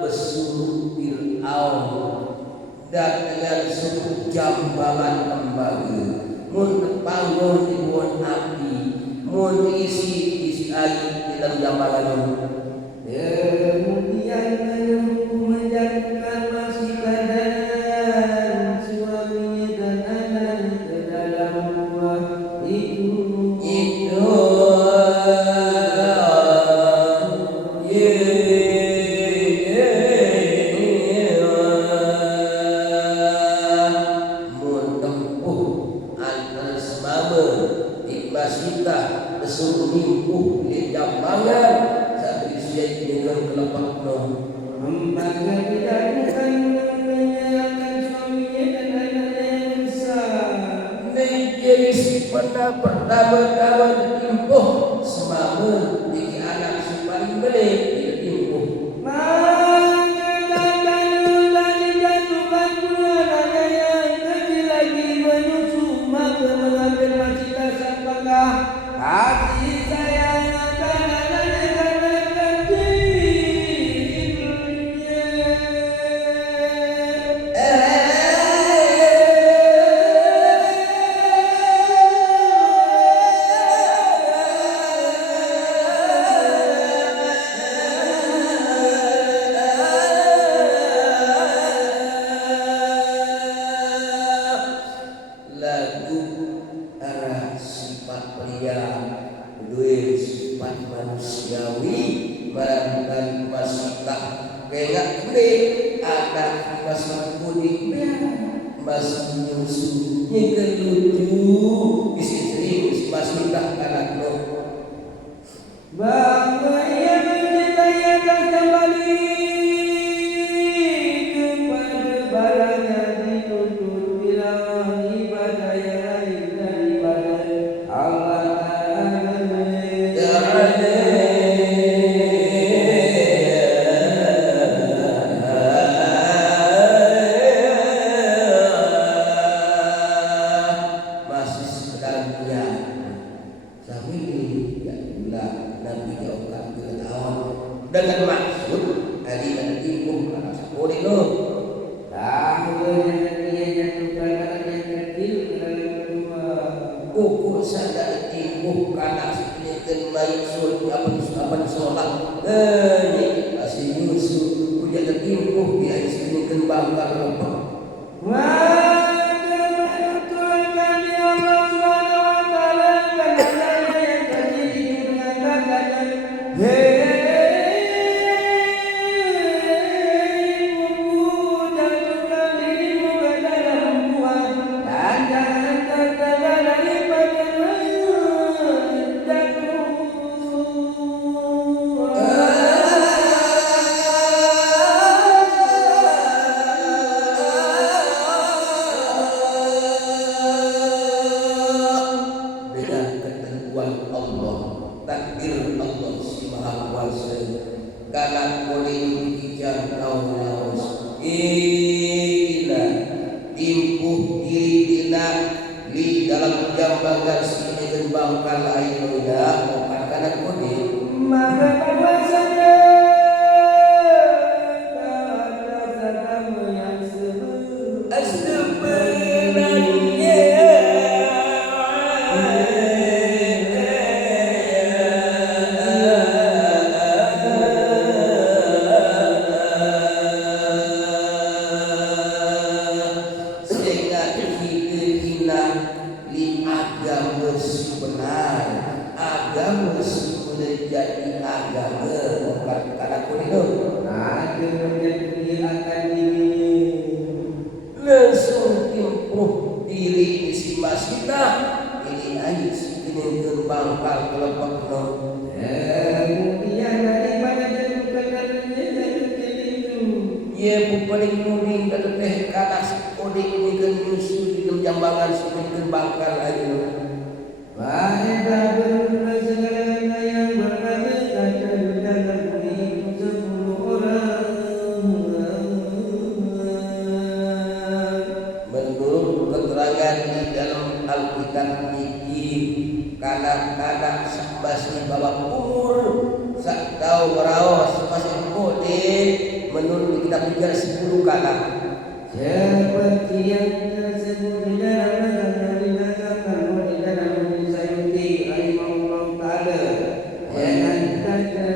besuruh Fir'aun dan dengan suku jambalan tembaga mun panggung dibuat api mun isi air di dalam jambalan. Kemudian menyuruh menjatuhkan masih badan suaminya dan anaknya ke dalam gua itu. Mun tempuh antar semama ikbasita besuruh nimpuh di jambangan sampai siap dengan kelepak Maka dilakukan menyerahkan suaminya dan anaknya yang besar. menjadi sifat pertama-tama ditimpuh semama jadi anak si paling belik ditimpuh. Maka telah dijatuhkan pula anaknya yang kecil lagi menyusu. Maka mengambil macita sang pangkah kasih sayang akan anaknya karena lagu arah sifat pria dua sifat manusiawi barangkali masukah kayak gede ada masuk kuning masuk nyusu yang lucu istri masukah anak lo bahwa ia mencintai akan kembali kepada barang yang dituntut bila ibadah yang lain daripada Allah masih sekedar dia sampai ya pula Nabi jauhkan pengetahuan dengan maksud hari dan ibu anak sekolah itu dia jatuhkan anak yang kecil ke dalam kedua. ukur saja ibu anak sekian baik sulit apa sholat ini masih nyusu ujian dan ibu dia sini kembang apa takdir Allah si Maha Kuasa karena boleh dijangkau laos ila timpuh diri bila di dalam jambangan sini kembangkan air agama sudah jadi agama bukan karena kudu ada menjadi akan ini langsung improve diri isi kita ini aja ini gerbang kelompok no kemudian daripada kebenarannya dan itu ye paling muding dan teh kana kode ini kan nyusul di jambangan semakin bakal aja Faedah berguna segalanya yang berkata kata dalam hidup 10 orang. menurut keterangan di dalam Alkitab ini kanak-kanak sebasi bawah umur sak tahu berawas masih kode menurut kitab 10 kanak Seperti yang tersebut di dalam agama dikatakan di dalam Sayuti rahimahullah ta'ala dengan kata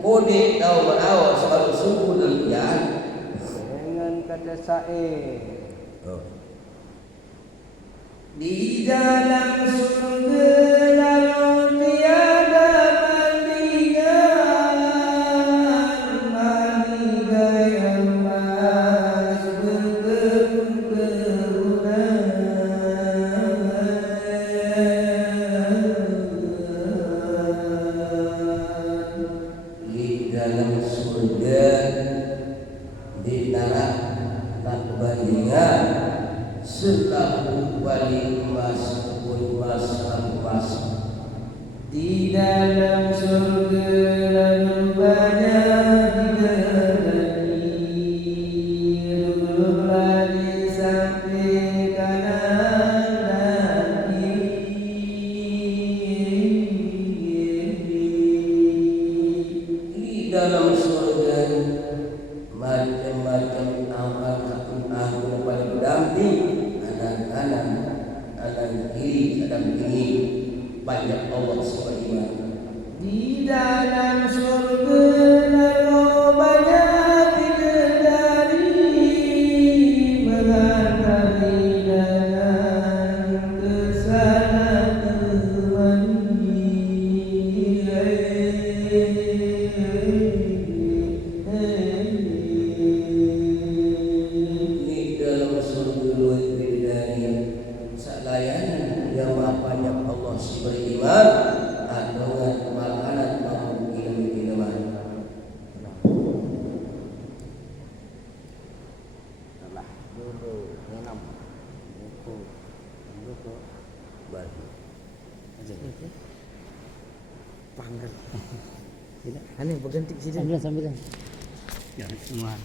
kode tahu berawas baru suku demikian dengan kata syair di dalam surga lalu tiada bandingan bagai emas di dalam surga di tanah tak bandingan selaku paling emas pun emas di dalam surga lalu banyak bidadari duduklah di samping kanan dan di dalam surga macam-macam amal aku paling berdamping anak-anak anak kiri sedang tinggi banyak Allah SWT di dalam surga lalu banyak bidadari mengantar dengan kesalahan di dalam surga luar bidadari salayan yang banyak Allah beriman atau makanan mampu minuman Telah dulu enam buku baru panggil. Tidak, aneh berganti ke sini. Sambil. Ya, semua.